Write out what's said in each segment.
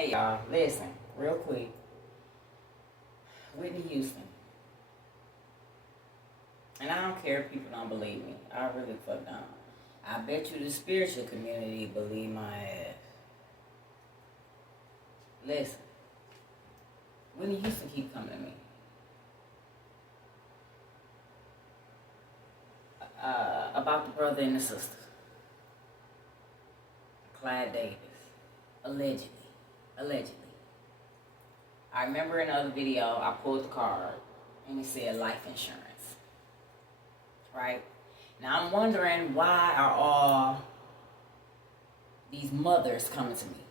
Hey y'all, listen, real quick. Whitney Houston. And I don't care if people don't believe me. I really fuck don't. I bet you the spiritual community believe my ass. Listen, Whitney Houston keep coming to me. About the brother and the sister. Clyde Davis. Allegedly. I remember in the other video, I pulled the card and it said life insurance. Right? Now I'm wondering, why are all these mothers coming to me?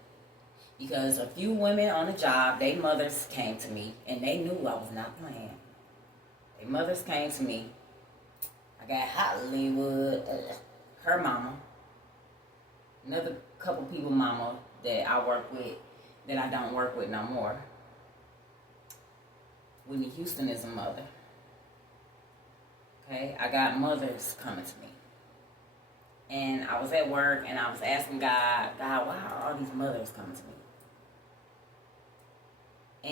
Because a few women on the job, they mothers came to me and they knew I was not playing. Their mothers came to me. I got Hollywood, her mama, another couple people mama that I work with, that I don't work with no more. Whitney Houston is a mother. Okay, I got mothers coming to me. And I was at work and I was asking God, why are all these mothers coming to me?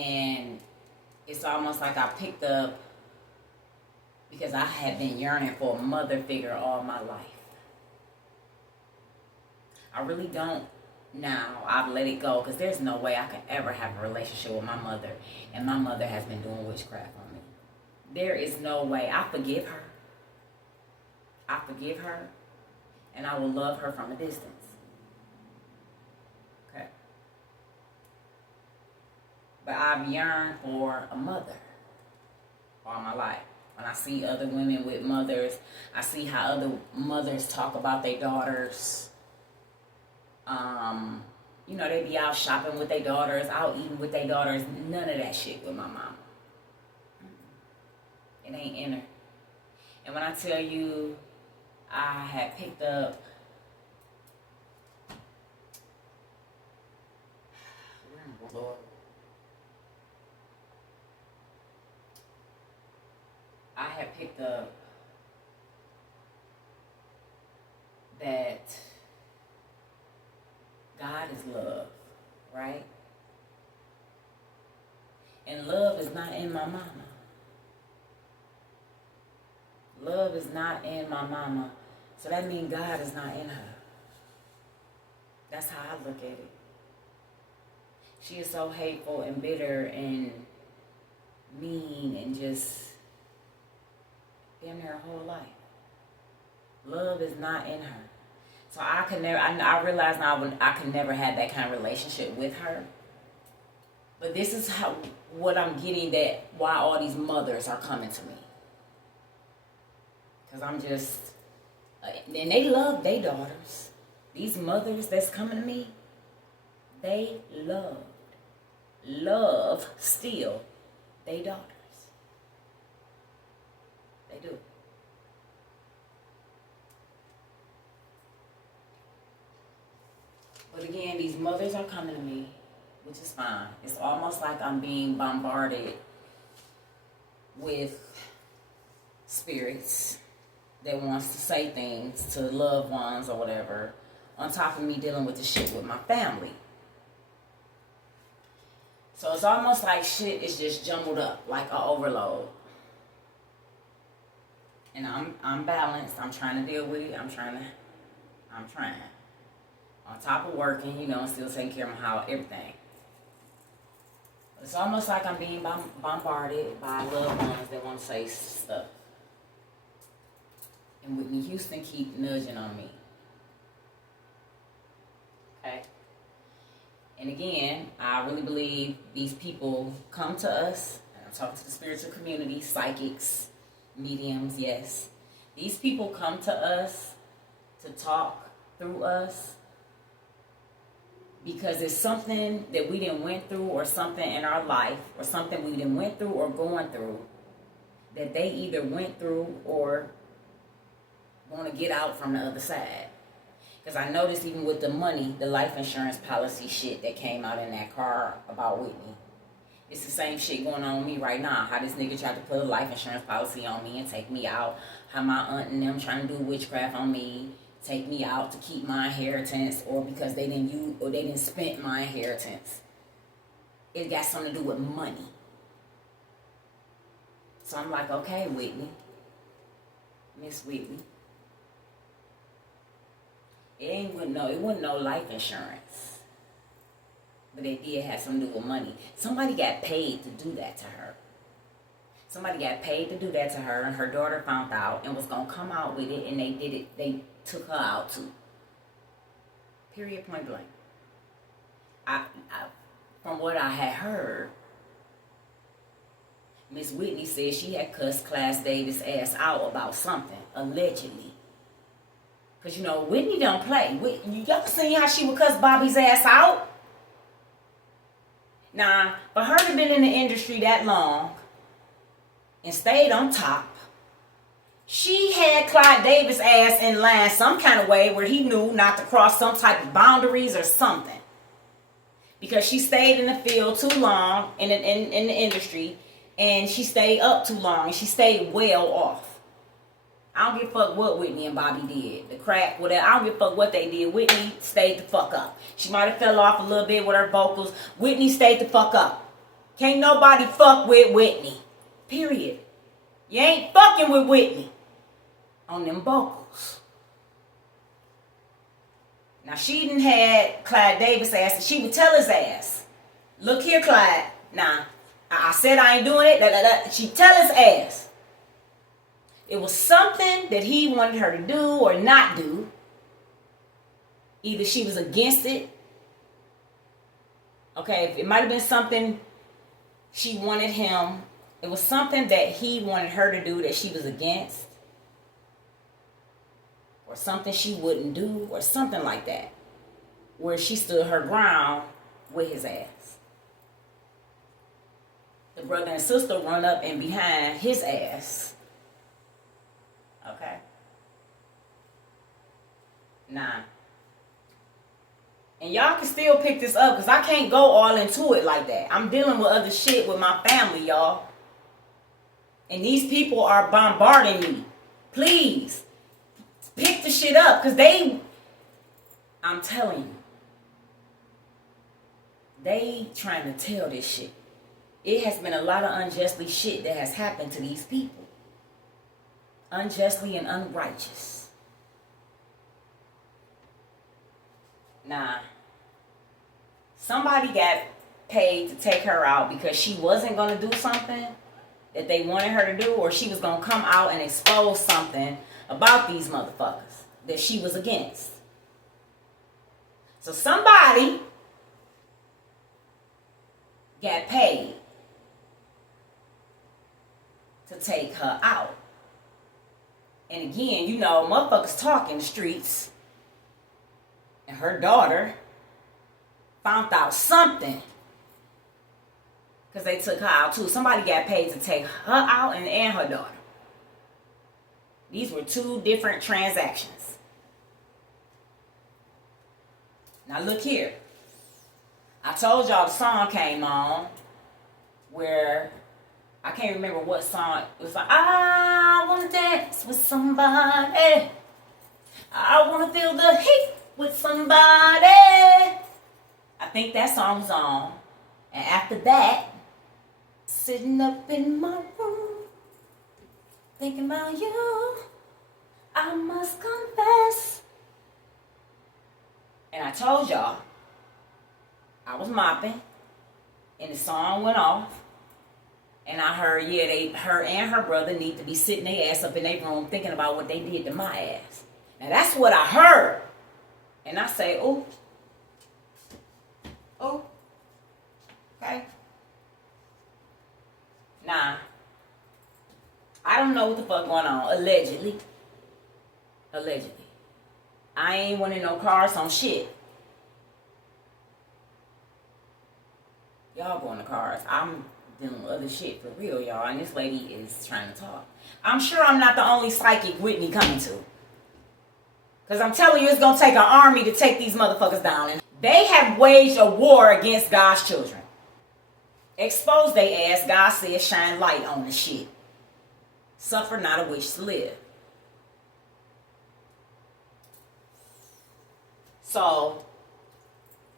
And it's almost like I picked up, because I had been yearning for a mother figure all my life. I really don't now. I've let it go because there's no way I could ever have a relationship with my mother, and my mother has been doing witchcraft on me. There is no way. I forgive her. And I will love her from a distance. Okay. But I've yearned for a mother all my life. When I see other women with mothers, I see how other mothers talk about their daughters. They be out shopping with their daughters, out eating with their daughters. None of that shit with my mama. It ain't in her. And when I tell you, I had picked up Lord. I had picked up that God is love, right? And love is not in my mama. Love is not in my mama. So that means God is not in her. That's how I look at it. She is so hateful and bitter and mean and just damn near her whole life. Love is not in her. So I could never, I realize now I could never have that kind of relationship with her. But this is what I'm getting, that why all these mothers are coming to me. Because I'm just, and they love their daughters. These mothers that's coming to me, they love still their daughters. They do. But again, these mothers are coming to me, which is fine. It's almost like I'm being bombarded with spirits that wants to say things to loved ones or whatever, on top of me dealing with the shit with my family. So it's almost like shit is just jumbled up, like an overload. And I'm balanced. I'm trying to deal with it. I'm trying. On top of working, and still taking care of everything. It's almost like I'm being bombarded by loved ones that want to say stuff. And Whitney Houston keep nudging on me. Okay? And again, I really believe these people come to us, and I'm talking to the spiritual community, psychics, mediums, yes. These people come to us to talk through us because it's something that we didn't went through, or something in our life, or something we didn't went through or going through, that they either went through or want to get out from the other side. Because I noticed even with the money, the life insurance policy shit that came out in that car about Whitney, it's the same shit going on with me right now. How this nigga tried to put a life insurance policy on me and take me out. How my aunt and them trying to do witchcraft on me, take me out to keep my inheritance, or because they didn't spend my inheritance. it got something to do with money. So I'm like, okay, Whitney, Miss Whitney, it wasn't no life insurance, but it did have something to do with money. Somebody got paid to do that to her. Somebody got paid to do that to her, and her daughter found out and was gonna come out with it, and they did it. They took her out too. Period. Point blank. From what I had heard, Miss Whitney said she had cussed Class Davis' ass out about something, allegedly. Because, Whitney don't play. Y'all seen how she would cuss Bobby's ass out? Now, for her to been in the industry that long and stayed on top, she had Clyde Davis' ass in line some kind of way where he knew not to cross some type of boundaries or something. Because she stayed in the field too long in the industry, and she stayed up too long, and she stayed well off. I don't give a fuck what Whitney and Bobby did. The crack, whatever. I don't give a fuck what they did. Whitney stayed the fuck up. She might have fell off a little bit with her vocals. Whitney stayed the fuck up. Can't nobody fuck with Whitney. Period. You ain't fucking with Whitney on them vocals. Now, she done had Clyde Davis' ass, and she would tell his ass, look here, Clyde. Now, I said I ain't doing it. She'd tell his ass. It was something that he wanted her to do or not do. Either she was against it. Okay, it might have been something she wanted him. It was something that he wanted her to do that she was against. Or something she wouldn't do, or something like that, where she stood her ground with his ass. The brother and sister run up and behind his ass. Okay? Nah. And y'all can still pick this up, because I can't go all into it like that. I'm dealing with other shit with my family, y'all. And these people are bombarding me. Please. Pick the shit up, because I'm telling you, they trying to tell this shit. It has been a lot of unjustly shit that has happened to these people. Unjustly and unrighteous. Nah. Somebody got paid to take her out because she wasn't going to do something that they wanted her to do, or she was going to come out and expose something about these motherfuckers that she was against. So somebody got paid to take her out. And again, motherfuckers talk in the streets. And her daughter found out something, because they took her out too. Somebody got paid to take her out and her daughter. These were two different transactions. Now look here. I told y'all the song came on where I can't remember what song. It was like, I want to dance with somebody. I want to feel the heat with somebody. I think that song was on. And after that, sitting up in my room, thinking about you, I must confess. And I told y'all, I was mopping, and the song went off, and I heard, her and her brother need to be sitting their ass up in their room thinking about what they did to my ass. Now that's what I heard. And I say, oh, okay. Nah. I don't know what the fuck going on. Allegedly. I ain't winning no cars on shit. Y'all going to cars. I'm dealing with other shit for real, y'all. And this lady is trying to talk. I'm sure I'm not the only psychic Whitney coming to. Because I'm telling you, it's going to take an army to take these motherfuckers down. And they have waged a war against God's children. Expose they ass. God says shine light on the shit. Suffer not a wish to live. So,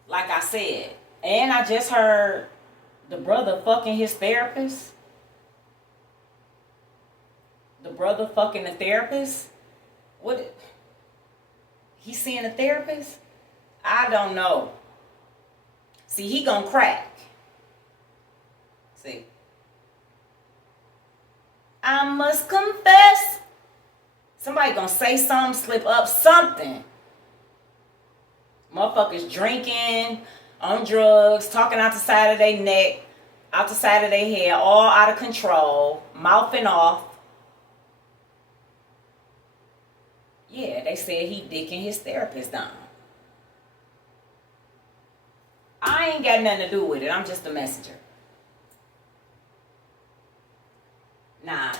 like I said, and I just heard The brother fucking his therapist? The brother fucking the therapist? What? He's seeing a therapist? I don't know. See, he gonna crack. See. I must confess. Somebody gonna say something, slip up, something. Motherfuckers drinking, on drugs, talking out the side of their neck, out the side of their head, all out of control, mouthing off. Yeah, they said he dicking his therapist down. I ain't got nothing to do with it. I'm just a messenger. Nah.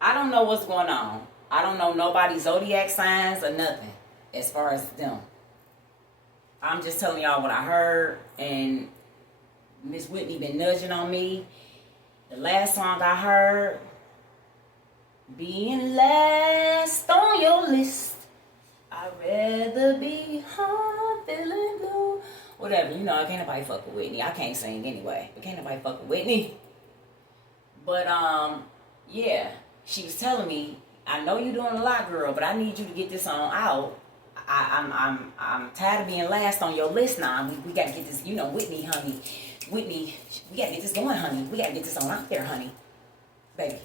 I don't know what's going on. I don't know nobody's zodiac signs or nothing as far as them. I'm just telling y'all what I heard, and Miss Whitney been nudging on me. The last song I heard, being last on your list, I'd rather be home feeling blue. Whatever, you know, can't nobody fuck with Whitney. I can't sing anyway, but can't nobody fuck with Whitney. But, yeah, she was telling me, I know you're doing a lot, girl, but I need you to get this song out. I'm tired of being last on your list now. We gotta get this, you know, Whitney, honey. Whitney, we gotta get this going, honey. We gotta get this on out there, honey. Baby,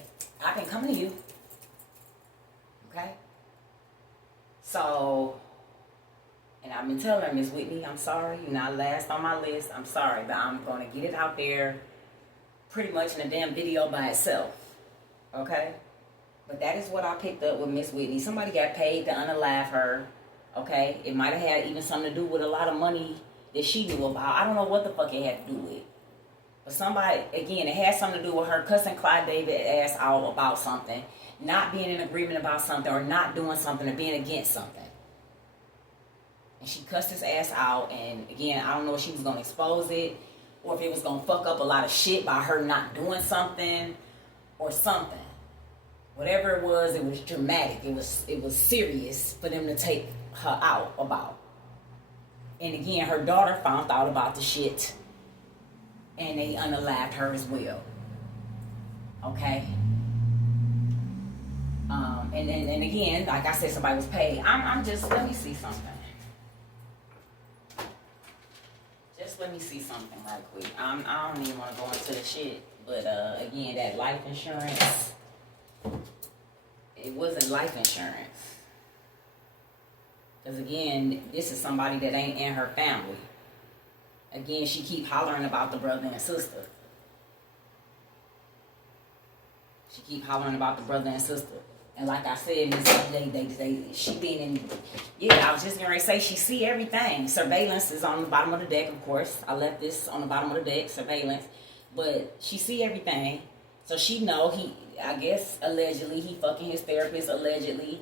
I've been coming to you. Okay? So, and I've been telling her, Miss Whitney, I'm sorry, you're not last on my list. I'm sorry, but I'm gonna get it out there pretty much in a damn video by itself. Okay? But that is what I picked up with Miss Whitney. Somebody got paid to unalive her. Okay? It might have had even something to do with a lot of money that she knew about. I don't know what the fuck it had to do with. But somebody, again, it had something to do with her cussing Clyde David ass out about something, not being in agreement about something, or not doing something, or being against something. And she cussed his ass out, and again, I don't know if she was going to expose it, or if it was going to fuck up a lot of shit by her not doing something, or something. Whatever it was dramatic. It was serious for them to take her out about. And again, her daughter found out about the shit, and they unalived her as well. Okay? And again, like I said, somebody was paid. I'm just, let me see something. Just let me see something right quick. I don't even want to go into the shit. But again, that life insurance, it wasn't life insurance. Because again, this is somebody that ain't in her family. Again, she keep hollering about the brother and sister. She keep hollering about the brother and sister. And like I said, she been in, yeah, I was just going to say, she see everything. Surveillance is on the bottom of the deck, of course. I left this on the bottom of the deck, surveillance. But she see everything. So she know he, I guess, allegedly, he fucking his therapist, allegedly.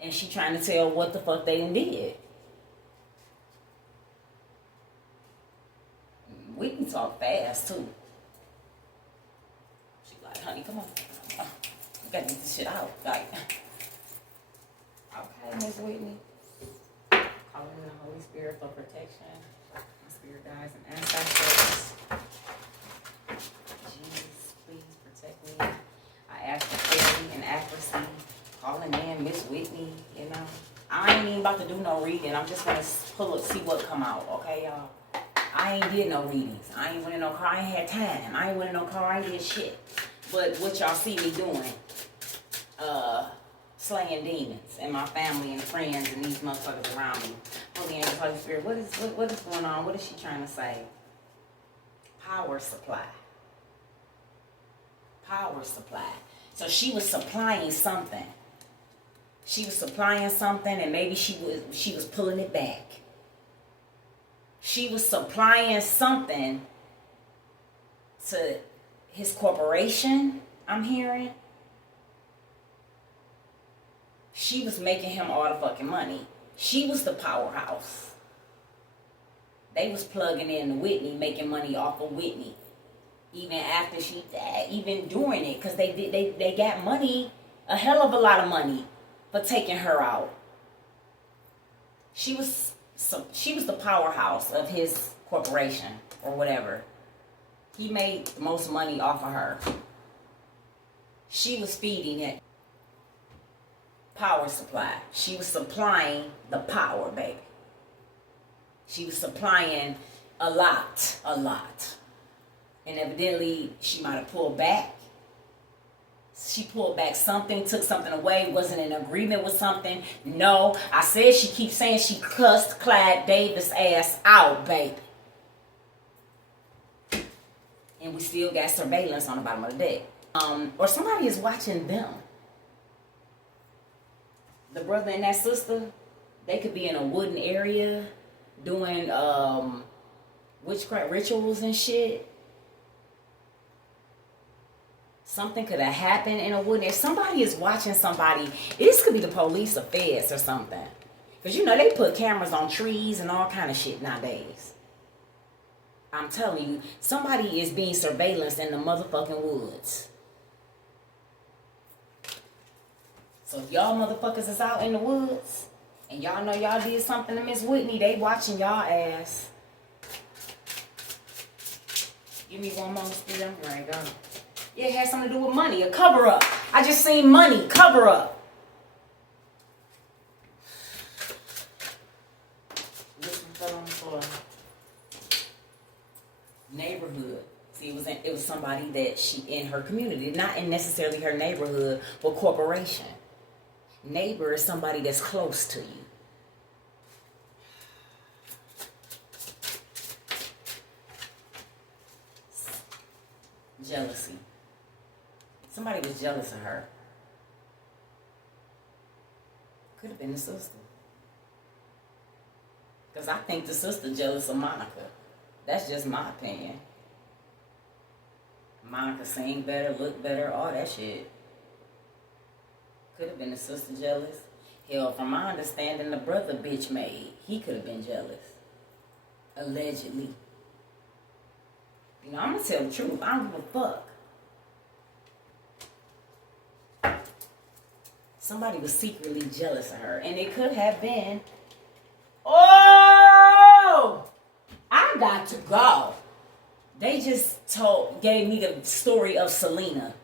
And she trying to tell what the fuck they did. We can talk fast, too. She like, honey, come on. We gotta get this shit out. Like, okay, Miss Whitney. Calling in the Holy Spirit for protection. My spirit guides and ancestors. Jesus, please protect me. I ask for clarity and accuracy. Calling in Miss Whitney, you know. I ain't even about to do no reading. I'm just gonna pull up, see what come out, okay, y'all? I ain't did no readings. I ain't went in no car. I ain't had time. I ain't went in no car. I ain't did shit. But what y'all see me doing, slaying demons and my family and friends and these motherfuckers around me. Holy Angel, Holy Spirit, what is going on? What is she trying to say? Power supply. Power supply. So she was supplying something. She was supplying something, and maybe she was pulling it back. She was supplying something to his corporation, I'm hearing. She was making him all the fucking money. She was the powerhouse. They was plugging in to Whitney, making money off of Whitney. Even after she died, even during it, because they got money, a hell of a lot of money for taking her out. She was the powerhouse of his corporation or whatever. He made the most money off of her. She was feeding it power supply. She was supplying the power, baby. She was supplying a lot. And evidently, she might have pulled back. She pulled back something, took something away, wasn't in agreement with something. No, I said she keeps saying she cussed Clyde Davis ass out, baby. And we still got surveillance on the bottom of the deck. Or somebody is watching them. The brother and that sister, they could be in a wooden area doing witchcraft rituals and shit. Something could have happened in a wooden area. Somebody is watching somebody. This could be the police or feds or something. Because, you know, they put cameras on trees and all kind of shit nowadays. I'm telling you, somebody is being surveillanced in the motherfucking woods. So if y'all motherfuckers is out in the woods and y'all know y'all did something to Miss Whitney, they watching y'all ass. Give me one more speed. I'm ready to go. Yeah, it has something to do with money, a cover up. I just seen money, cover up. This one fell on the floor. Neighborhood. See, it was somebody that she in her community, not in necessarily her neighborhood, but corporation. Neighbor is somebody that's close to you. Jealousy. Somebody was jealous of her. Could have been the sister. Because I think the sister jealous of Monica. That's just my opinion. Monica sing better, look better, all that shit. Could have been the sister jealous. Hell, from my understanding, the brother bitch made. He could have been jealous. Allegedly. You know, I'm going to tell the truth. I don't give a fuck. Somebody was secretly jealous of her. And it could have been, oh, I got to go. They just gave me the story of Selena.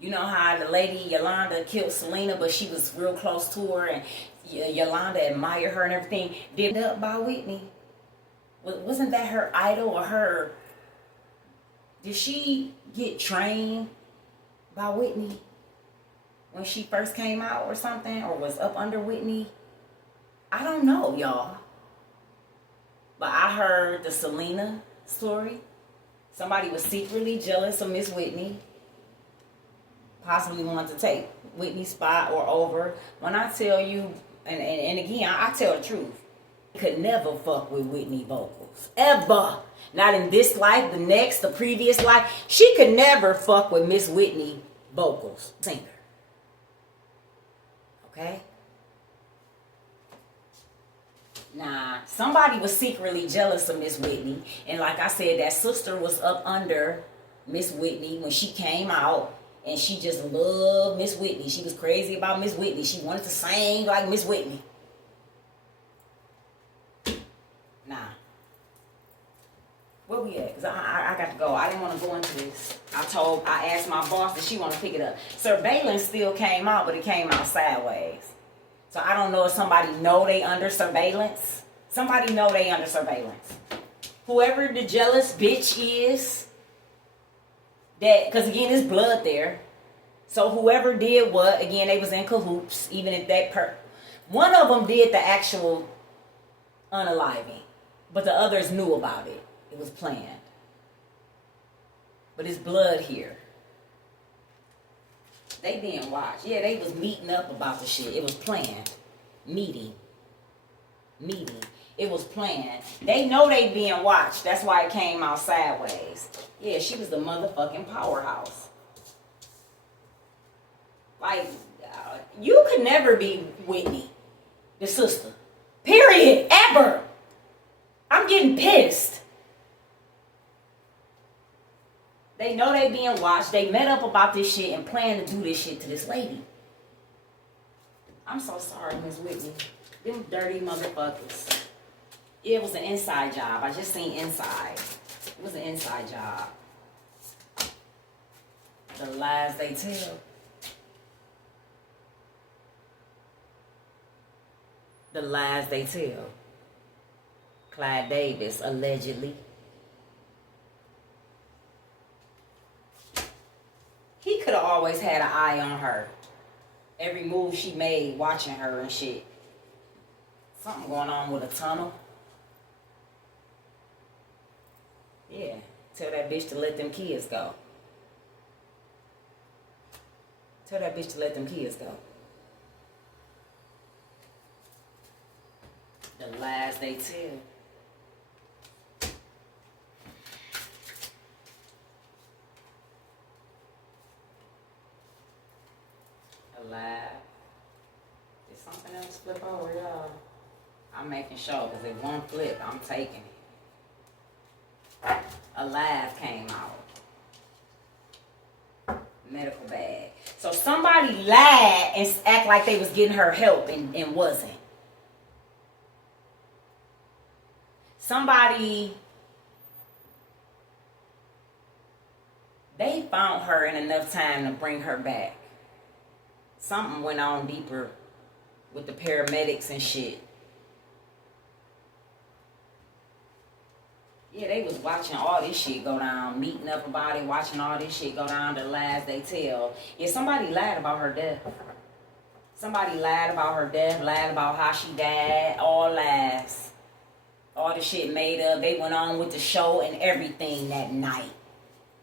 You know how the lady Yolanda killed Selena, but she was real close to her, and Yolanda admired her and everything. Did up by Whitney. Wasn't that her idol or her? Did she get trained by Whitney when she first came out or something, or was up under Whitney? I don't know, y'all. But I heard the Selena story. Somebody was secretly jealous of Miss Whitney. Possibly wanted to take Whitney's spot or over. When I tell you, and again, I tell the truth. Could never fuck with Whitney vocals. Ever. Not in this life, the next, the previous life. She could never fuck with Miss Whitney vocals. Singer. Okay? Nah, somebody was secretly jealous of Miss Whitney. And like I said, that sister was up under Miss Whitney when she came out. And she just loved Miss Whitney. She was crazy about Miss Whitney. She wanted to sing like Miss Whitney. Nah. Where we at? Because I got to go. I didn't want to go into this. I asked my boss, did she want to pick it up? Surveillance still came out, but it came out sideways. So I don't know if somebody know they under surveillance. Somebody know they under surveillance. Whoever the jealous bitch is, that, because again, there's blood there. So whoever did what, again, they was in cahoots. Even if that one of them did the actual unaliving, but the others knew about it. It was planned. But it's blood here. They being watched. Yeah, they was meeting up about the shit. It was planned. Meeting. It was planned. They know they being watched. That's why it came out sideways. Yeah, she was the motherfucking powerhouse. Like, you could never be Whitney, the sister. Period. Ever. I'm getting pissed. They know they being watched. They met up about this shit and plan to do this shit to this lady. I'm so sorry, Miss Whitney. Them dirty motherfuckers. Yeah, it was an inside job. I just seen inside. It was an inside job. The lies they tell. The lies they tell. Clyde Davis, allegedly. He could have always had an eye on her. Every move she made, watching her and shit. Something going on with a tunnel. Yeah, tell that bitch to let them kids go. Tell that bitch to let them kids go. The lies they tell. Alive. Did something else flip over, y'all? I'm making sure, because if one flip, I'm taking it. Alive came out. Medical bag. So somebody lied and act like they was getting her help and wasn't. Somebody, they found her in enough time to bring her back. Something went on deeper with the paramedics and shit. Yeah, they was watching all this shit go down, meeting up about it, watching all this shit go down, the lies they tell. Yeah, somebody lied about her death. Somebody lied about her death, lied about how she died, all lies. All the shit made up. They went on with the show and everything that night.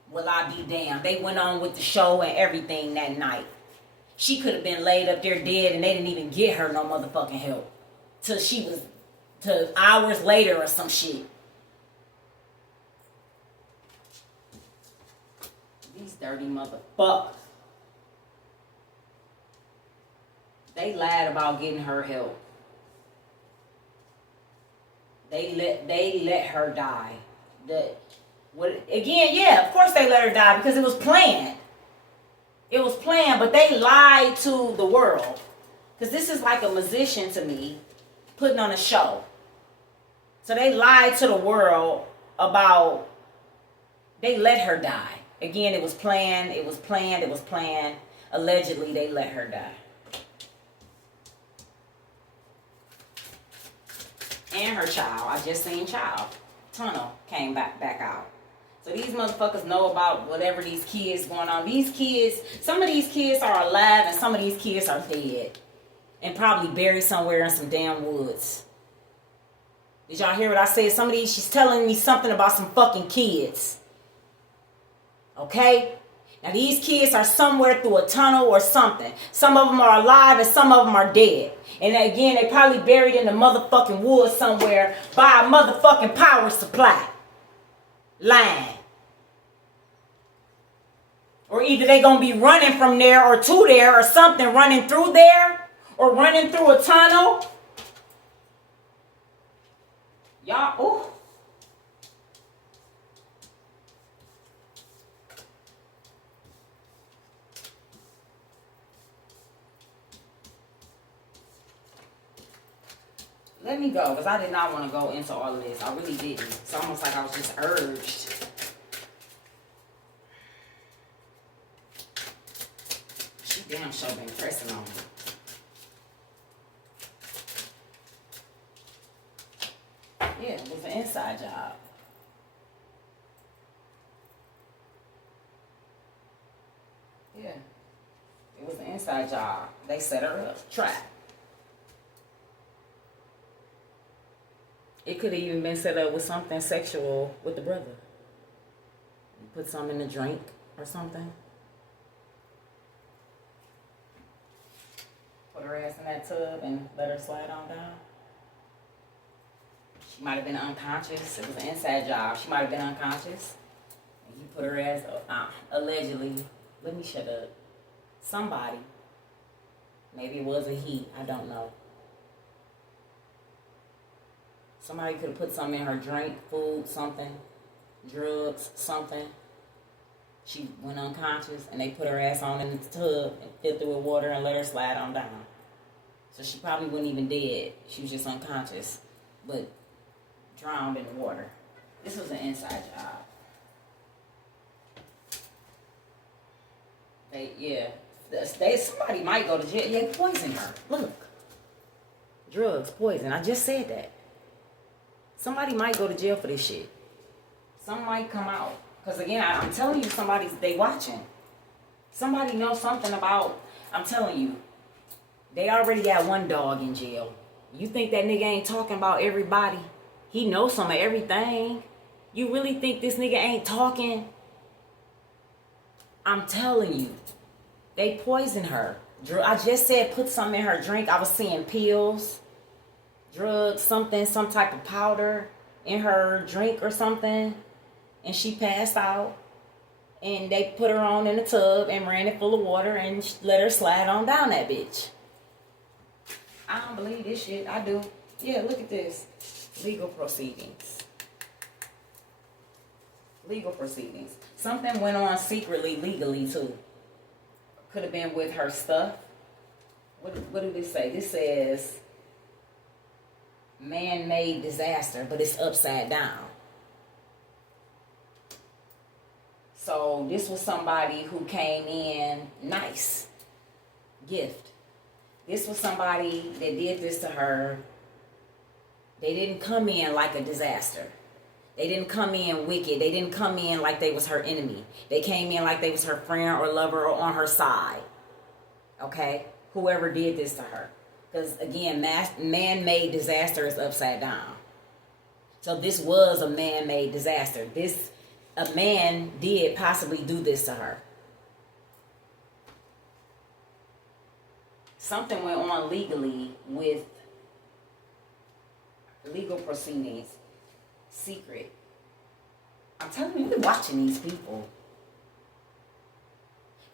Will I be damned? They went on with the show and everything that night. She could have been laid up there dead and they didn't even get her no motherfucking help. Till hours later or some shit. These dirty motherfuckers. They lied about getting her help. They let her die. Again, yeah, of course they let her die because it was planned. It was planned, but they lied to the world. Because this is like a musician to me putting on a show. So they lied to the world about, they let her die. Again, it was planned, it was planned, it was planned. Allegedly, they let her die. And her child. I just seen child. Tunnel came back out. So these motherfuckers know about whatever these kids going on. These kids, some of these kids are alive and some of these kids are dead. And probably buried somewhere in some damn woods. Did y'all hear what I said? Some of these, she's telling me something about some fucking kids. Okay? Now these kids are somewhere through a tunnel or something. Some of them are alive and some of them are dead. And again, they probably buried in the motherfucking woods somewhere by a motherfucking power supply line. Or either they gonna be running from there or to there or something, running through there or running through a tunnel. Y'all, ooh. Let me go, because I did not want to go into all of this. I really didn't. It's almost like I was just urged. She damn sure been pressing on me. Yeah, it was an inside job. Yeah. It was an inside job. They set her up. Trap. It could have even been set up with something sexual with the brother. Put something in the drink or something. Put her ass in that tub and let her slide on down. She might have been unconscious. It was an inside job. She might have been unconscious. And he put her ass, allegedly, let me shut up. Somebody. Maybe it was a he. I don't know. Somebody could have put something in her drink, food, something, drugs, something. She went unconscious and they put her ass on in the tub and filled through with water and let her slide on down. So she probably wasn't even dead. She was just unconscious. But drowned in the water. This was an inside job. Somebody might go to jail. Yeah, poison her. Look. Drugs, poison. I just said that. Somebody might go to jail for this shit. Some might come out. Because again, I'm telling you, they watching. Somebody knows something about, I'm telling you, they already got one dog in jail. You think that nigga ain't talking about everybody? He knows some of everything. You really think this nigga ain't talking? I'm telling you. They poisoned her. I just said put something in her drink. I was seeing pills, drugs, something, some type of powder in her drink or something. And she passed out. And they put her on in a tub and ran it full of water and let her slide on down that bitch. I don't believe this shit. I do. Yeah, look at this. Legal proceedings. Legal proceedings. Something went on secretly, legally too. Could have been with her stuff. What did this say? This says man-made disaster, but it's upside down. So this was somebody who came in nice. Gift. This was somebody that did this to her. They didn't come in like a disaster. They didn't come in wicked. They didn't come in like they was her enemy. They came in like they was her friend or lover or on her side. Okay? Whoever did this to her. Because again, man-made disaster is upside down. So this was a man-made disaster. A man did possibly do this to her. Something went on legally with legal proceedings. Secret. I'm telling you, we're watching these people.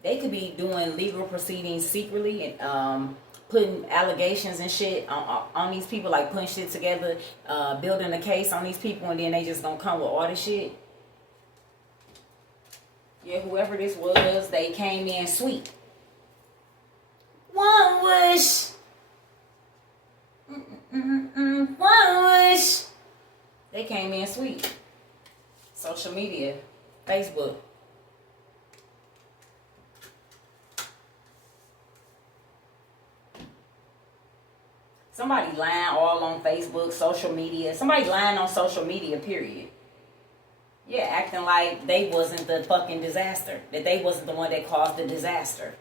They could be doing legal proceedings secretly and putting allegations and shit on these people, like putting shit together, building a case on these people, and then they just gonna come with all this shit. Yeah, whoever this was, they came in sweet. One wish. One wish. They came in sweet. Social media. Facebook. Somebody lying all on Facebook, social media. Somebody lying on social media, period. Yeah, acting like they wasn't the fucking disaster. That they wasn't the one that caused the disaster.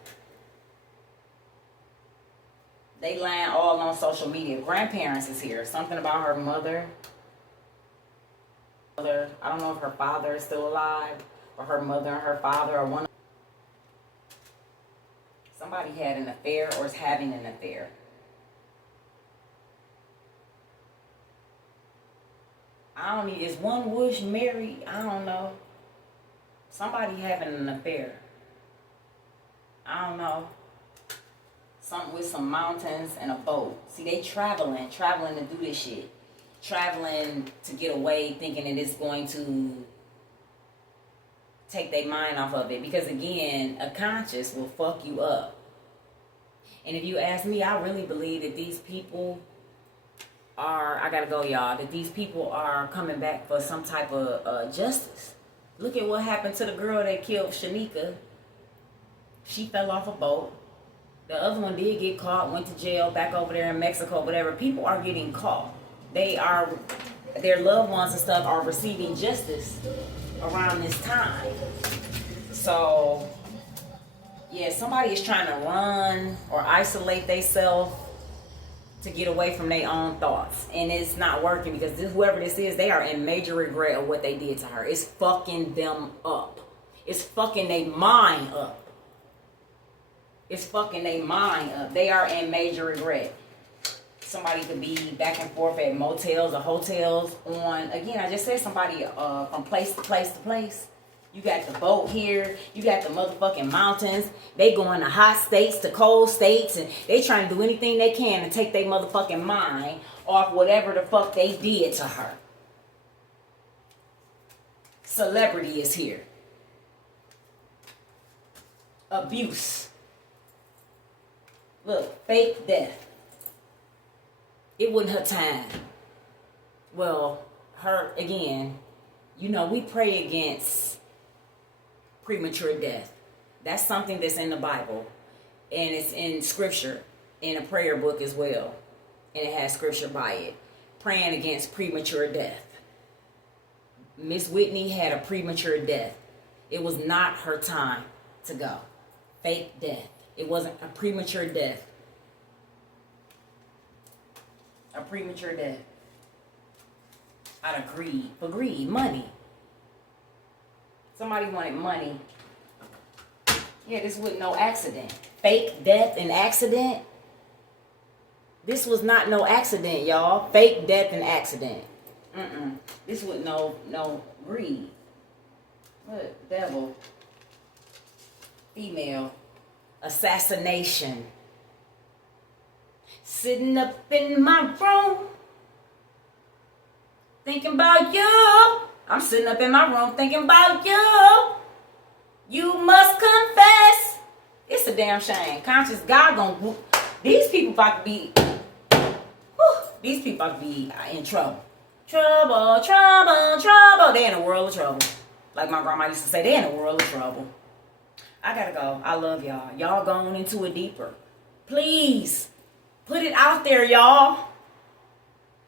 They lying all on social media. Grandparents is here. Something about her mother. I don't know if her father is still alive. Or her mother and her father. Or one. Somebody had an affair or is having an affair. I don't need, is one wish married? I don't know. Somebody having an affair. I don't know. Something with some mountains and a boat. See, they traveling to do this shit. Traveling to get away, thinking that it's going to take their mind off of it. Because again, a conscience will fuck you up. And if you ask me, I really believe that these people are, I gotta go, y'all, that these people are coming back for some type of justice. Look at what happened to the girl that killed Shanika. She fell off a boat. The other one did get caught, went to jail, back over there in Mexico, whatever. People are getting caught. Their loved ones and stuff are receiving justice around this time. So, yeah, somebody is trying to run or isolate themselves to get away from their own thoughts. And it's not working because whoever this is, they are in major regret of what they did to her. It's fucking them up. It's fucking their mind up. It's fucking their mind up. They are in major regret. Somebody could be back and forth at motels or hotels on, again, I just said somebody from place to place to place. You got the boat here. You got the motherfucking mountains. They going to hot states, to cold states, and they trying to do anything they can to take their motherfucking mind off whatever the fuck they did to her. Celebrity is here. Abuse. Look, fake death. It wasn't her time. Well, her, again, you know, we pray against premature death. That's something that's in the Bible. And it's in scripture, in a prayer book as well. And it has scripture by it. Praying against premature death. Miss Whitney had a premature death. It was not her time to go. Fake death. It wasn't a premature death. A premature death. Out of greed. For greed. Money. Somebody wanted money. Yeah, this was no accident. Fake death and accident. This was not no accident, y'all. Fake death and accident. This was no greed. What devil? Female. Assassination. Sitting up in my room. Thinking about you. I'm sitting up in my room thinking about you. You must confess. It's a damn shame. Conscious God gonna. These people about to be. These people about to be in trouble. Trouble, trouble, trouble. They in a world of trouble. Like my grandma used to say, they in a world of trouble. I gotta go. I love y'all. Y'all going into it deeper. Please. Put it out there, y'all.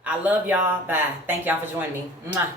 I love y'all. Bye. Thank y'all for joining me. Mwah.